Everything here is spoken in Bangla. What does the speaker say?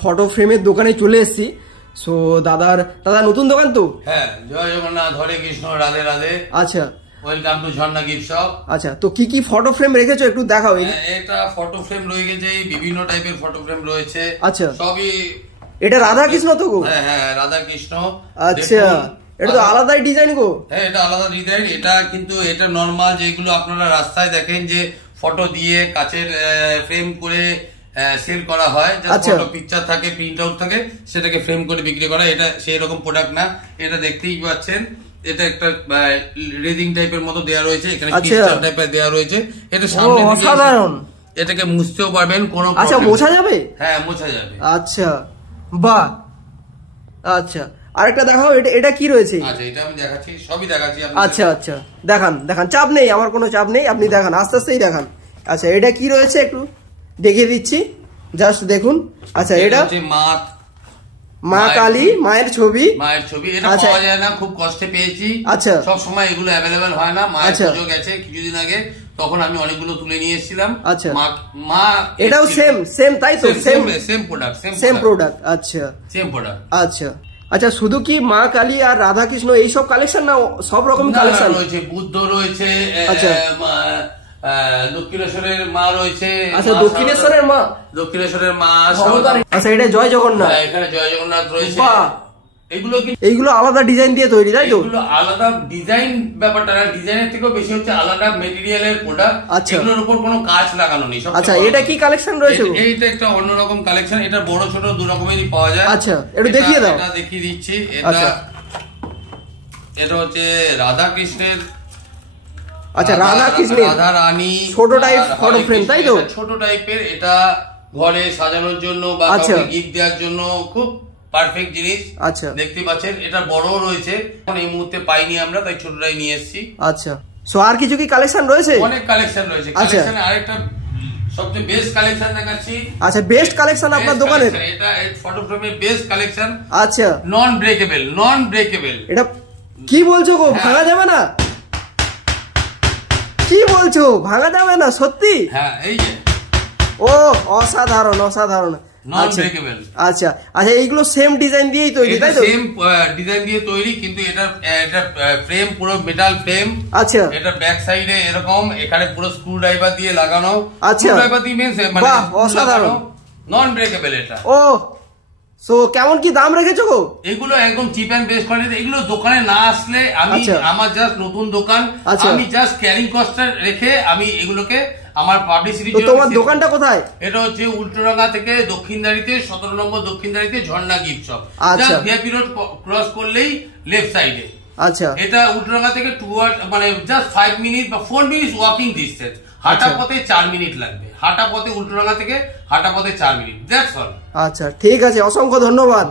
ফটো ফ্রেমের দোকানে চলে এসেছি। সো দাদা নতুন দোকান তো? হ্যাঁ, জয় জগন্নাথ, হরে কৃষ্ণ, রাধে রাধে। আচ্ছা, welcome to Jharna gift shop. আচ্ছা, তো কি কি ফটো ফ্রেম রেখেছো একটু দেখাও। এটা ফটো ফ্রেম রয়ে গেছে, বিভিন্ন টাইপের ফটো ফ্রেম রয়েছে। আচ্ছা, সবই। এটা রাধা কৃষ্ণ তো গো? হ্যাঁ হ্যাঁ, রাধা কৃষ্ণ। আচ্ছা, এটা তো আলাদাই ডিজাইন গো। হ্যাঁ, এটা আলাদা ডিজাইন। এটা কিন্তু এটা নরমাল যেগুলো আপনারা রাস্তায় দেখেন যে ফটো দিয়ে কাচের ফ্রেম করে সেল করা হয়, ফটো পিকচার থাকে, প্রিন্ট আউট থাকে, সেটাকে ফ্রেম করে বিক্রি করা। এটা সেই রকম প্রোডাক্ট না। এটা দেখতেই পাচ্ছেন, এটা একটা রেজিং টাইপের মতো দেওয়া রয়েছে, এখানে ক্রিস্টাল টাইপের দেওয়া রয়েছে। এটা সামনে অসাধারণ। এটাকে মুছতেও পারবেন, কোনো আচ্ছা, মোছা যাবে? হ্যাঁ, মোছা যাবে। আচ্ছা, বাহ। আচ্ছা, আরেকটা দেখাও। এটা কি রয়েছে? আচ্ছা, এটা আমি দেখাচ্ছি, সবই দেখাচ্ছি। আচ্ছা আচ্ছা, দেখান, চাপ নেই, আমার কোনো চাপ নেই, আপনি দেখান, আস্তে আস্তেই দেখান। আচ্ছা, এটা কি রয়েছে একটু দেখিয়ে দিচ্ছি, জাস্ট দেখুন। আচ্ছা, এটা হচ্ছে মা কালী, মায়ের ছবি। এটা পাওয়া যায় না, খুব কষ্টে পেয়েছি। আচ্ছা, সব সময় এগুলো অ্যাভেলেবেল হয় না। মায়ের পুজো গেছে কিছুদিন আগে, তখন আমি অনেকগুলো তুলে নিয়ে এসেছিলাম। আচ্ছা, মা এটাও সেম তাই তো? Same product. আচ্ছা, সেম প্রোডাক্ট। আচ্ছা আচ্ছা, শুধু কি মা কালী আর রাধা কৃষ্ণ এইসব কালেকশন না সব রকম কালেকশন রয়েছে? বুদ্ধ রয়েছে, দক্ষিণেশ্বরের মা রয়েছে। আচ্ছা, দক্ষিণেশ্বরের মা। আচ্ছা, এটা জয় জগন্নাথ। এখানে জয় জগন্নাথ রয়েছে। এইগুলো আলাদা ডিজাইন দিয়ে তৈরি, তাই তো? আলাদা ডিজাইন, ব্যাপারটা ডিজাইনের থেকেও বেশি হচ্ছে আলাদা মেটেরিয়ালের প্রোডাক্ট। আচ্ছা, এগুলোর উপর কোনো কাজ লাগানো নেই। আচ্ছা, এটা কি কালেকশন রয়েছে? এইটা একটা অন্যরকম কালেকশন। এটা বড় ছোট দু রকমেরই পাওয়া যায়। আচ্ছা, একটু দেখিয়ে দাও। এটা দেখিয়ে দিচ্ছি। এটা হচ্ছে রাধা কৃষ্ণের। আচ্ছা, রাধা কৃষ্ণের, রাধা রানী, ছোট টাইপ ফটো ফ্রেম, তাই তো? ছোট টাইপের। এটা ঘরে সাজানোর জন্য বা কাউকে গিফট দেওয়ার জন্য খুব পারফেক্ট জিনিস। আচ্ছা, দেখতে পাচ্ছেন, এটা বড়ও রয়েছে, এখন এই মুহূর্তে পাইনি আমরা, তাই ছোটটাই নিয়ে এসেছি। আচ্ছা, সো আর কিছু কি কালেকশন রয়েছে? অনেক কালেকশন রয়েছে। কালেকশন আরেকটা সবচেয়ে বেস্ট কালেকশন দেখাচ্ছি। আচ্ছা, বেস্ট কালেকশন আপনার দোকানের? এটা ফটো ফ্রেমের বেস্ট কালেকশন। আচ্ছা, নন ব্রেকেবল। এটা কি বলছো গো? ভাঙা যাবে না? কি বলছো, ভাঙা যাবে না সত্যি? হ্যাঁ, এই যে। ও, অসাধারণ। নন ব্রেকেবল। আচ্ছা, এইগুলো সেম ডিজাইন দিয়েই তৈরি, তাই তো? সেম ডিজাইন দিয়ে তৈরি, কিন্তু এটা ফ্রেম পুরো মেটাল ফ্রেম। আচ্ছা, এটা ব্যাক সাইডে এরকম, এখানে পুরো স্ক্রু ড্রাইভার দিয়ে লাগানো। আচ্ছা, স্ক্রু ড্রাইভার দিয়ে মানে অসাধারণ। নন ব্রেকেবল এটা। ও, সো কেমন কি দাম রেখেছো গো? এগুলো একদম চিপ অ্যান্ড বেস্ট কোয়ালিটি। এগুলো দোকানে না আসলে আমার জাস্ট নতুন দোকান, আমি জাস্ট ক্যারিং কস্টটা রেখে আমি এগুলোকে আমার পাবলিসিটি। তোমার দোকানটা কোথায়? এটা হচ্ছে উল্টোডাঙ্গা থেকে দক্ষিণদারিতে 17 নম্বর দক্ষিণদারিতে ঝর্ণা গিফট শপ। আচ্ছা, ভিআইপি রোড ক্রস করলেই লেফট সাইডে। আচ্ছা, এটা উল্টোডাঙ্গা থেকে মানে জাস্ট 5 মিনিট বা 4 মিনিট ওয়াকিং ডিস্টেন্স। হাঁটা পথে 4 মিনিট লাগবে। হাঁটা পথে উল্টোডাঙ্গা থেকে হাঁটা পথে 4 মিনিট। That's all. আচ্ছা, ঠিক আছে, অসংখ্য ধন্যবাদ।